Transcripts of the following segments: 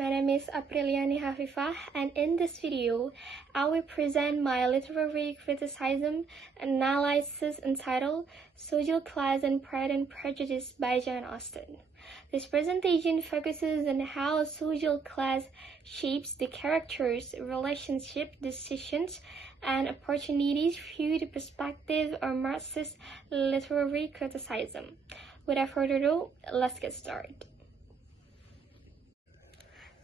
My name is Apriliani Hafifah, and in this video, I will present my literary criticism analysis entitled Social Class and Pride and Prejudice by Jane Austen. This presentation focuses on how social class shapes the characters, relationship, decisions, and opportunities through the perspective of Marxist literary criticism. Without further ado, let's get started.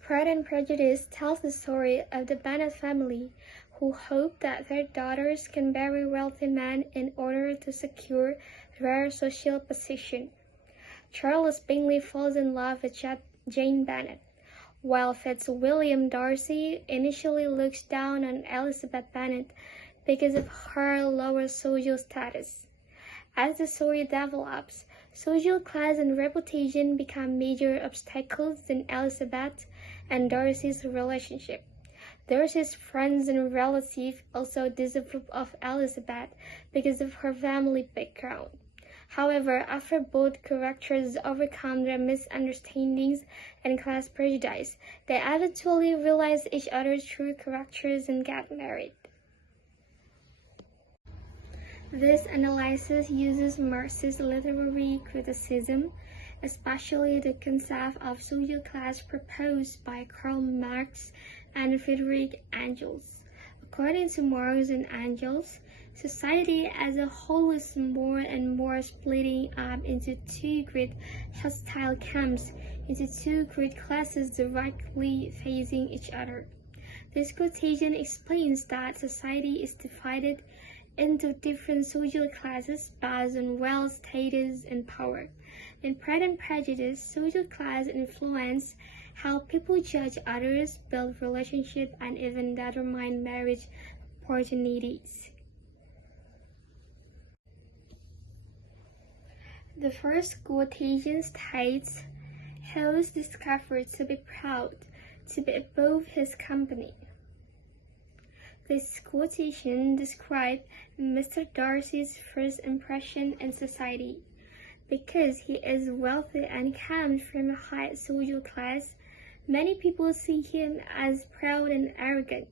Pride and Prejudice tells the story of the Bennet family who hope that their daughters can marry wealthy men in order to secure their social position. Charles Bingley falls in love with Jane Bennet, while Fitzwilliam Darcy initially looks down on Elizabeth Bennet because of her lower social status. As the story develops, social class and reputation become major obstacles in Elizabeth and Darcy's relationship. Darcy's friends and relatives also disapprove of Elizabeth because of her family background. However, after both characters overcome their misunderstandings and class prejudice, they eventually realize each other's true characters and get married. This analysis uses Marxist literary criticism, especially the concept of social class proposed by Karl Marx and Friedrich Engels. According to Marx and Engels, society as a whole is more and more splitting up into two great hostile camps, into two great classes directly facing each other. This quotation explains that society is divided into different social classes based on wealth, status, and power. In Pride and Prejudice, social class influence how people judge others, build relationships, and even determine marriage opportunities. The first quotation states, "He was discovered to be proud, to be above his company." This quotation describes Mr. Darcy's first impression in society. Because he is wealthy and comes from a high social class, many people see him as proud and arrogant.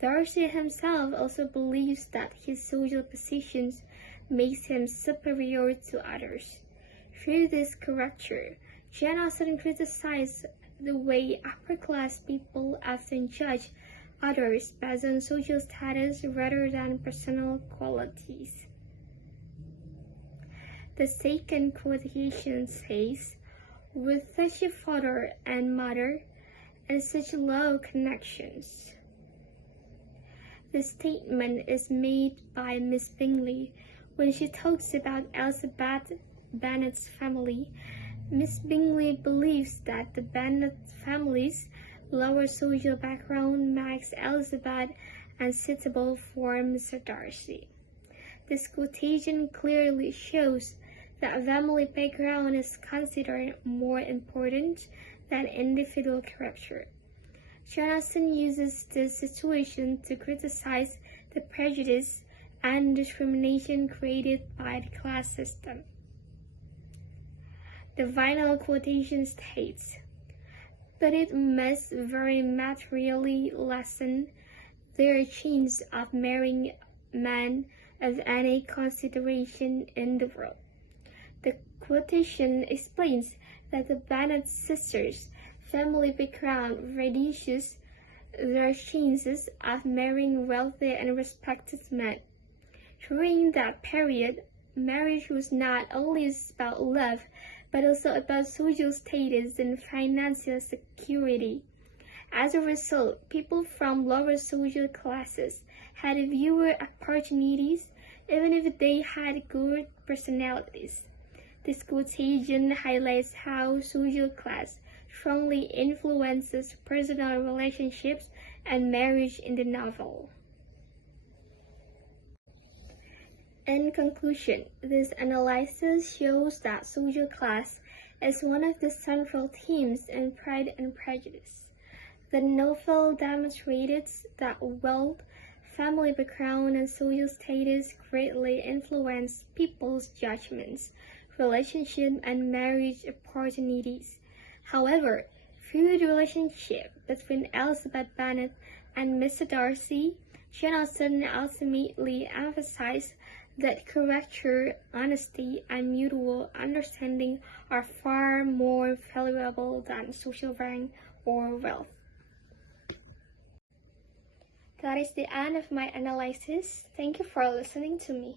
Darcy himself also believes that his social position makes him superior to others. Through this character, Jane Austen criticized the way upper-class people often judge others based on social status rather than personal qualities. The second quotation says, "With such a father and mother, and such low connections." The statement is made by Miss Bingley when she talks about Elizabeth Bennet's family. Miss Bingley believes that the Bennet family's lower social background makes Elizabeth unsuitable for Mr. Darcy. This quotation clearly shows that family background is considered more important than individual character. Jane Austen uses this situation to criticize the prejudice and discrimination created by the class system. The final quotation states, "But it must very materially lessen their chance of marrying men of any consideration in the world." The quotation explains that the Bennet sisters' family background reduces their chances of marrying wealthy and respected men. During that period, marriage was not only about love, but also about social status and financial security. As a result, people from lower social classes had fewer opportunities, even if they had good personalities. This quotation highlights how social class strongly influences personal relationships and marriage in the novel. In conclusion, this analysis shows that social class is one of the central themes in Pride and Prejudice. The novel demonstrated that wealth, family background, and social status greatly influence people's judgments, relationships, and marriage opportunities. However, through the relationship between Elizabeth Bennet and Mr. Darcy, Jane Austen ultimately emphasized that character, honesty, and mutual understanding are far more valuable than social rank or wealth. That is the end of my analysis. Thank you for listening to me.